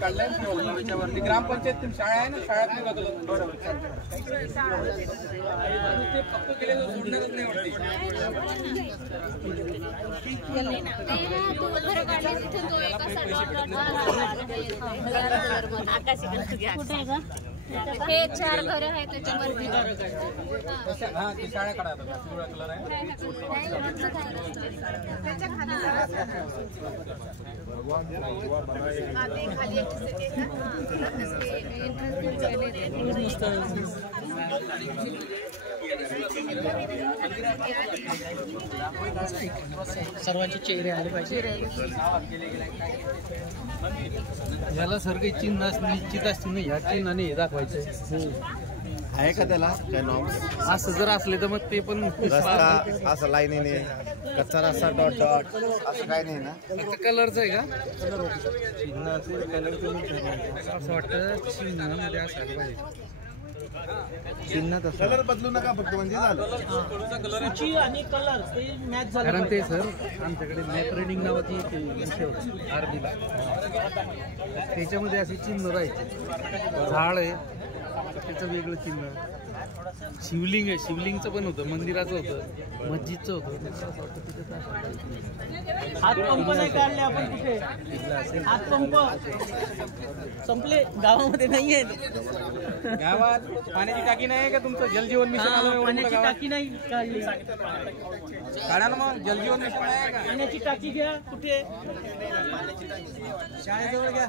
काढलाय ग्रामपंचायत शाळा आहे ना, शाळात ते पक्क केलेलं सोडणारच नाही वाटते. हे 4 घर आहे त्याच्यावरती. हा ती शाळा काढा पिवळा कलर आहे. सर्वांचे चेहरे आले पाहिजे. याला सर्व चिन्ह निश्चित असतील ना, ह्या चिन्हाने हे दाखवायचं आहे का त्याला काय नॉर्म? असं जर असले तर मग ते पण रस्ता असं लाईनीने कच्चा रस्ता डॉट डॉट असं काय नाही ना. कलरचं आहे का चिन्ह असेल कलरचं असं वाटतं चिन्हामध्ये असायला पाहिजे. चिन्ह कलर बदलू नका फक्त म्हणजे झालं. सूची आणि कलर ते मॅच झालं. कारण ते सर आमच्याकडे मॅप रीडिंग नावाची एक विषय होता आरबीला, त्याच्यामध्ये असे चिन्ह राहायचे. झाड आहे त्याचं वेगळं चिन्ह, शिवलिंग आहे शिवलिंगचं पण होतं, मंदिराचं होतं, मस्जिदचं होतं. हातपंप नाही काढले आपण कुठे, हातपंप संपले गावामध्ये नाही आहेत. गावात पाण्याची टाकी नाही आहे का तुमचं? जलजीवन मिशन पाण्याची टाकी नाही काढली. काढा ना मग, जलजीवन मिशन आहे का? पाण्याची टाकी घ्या कुठे, शाळेजवळ घ्या.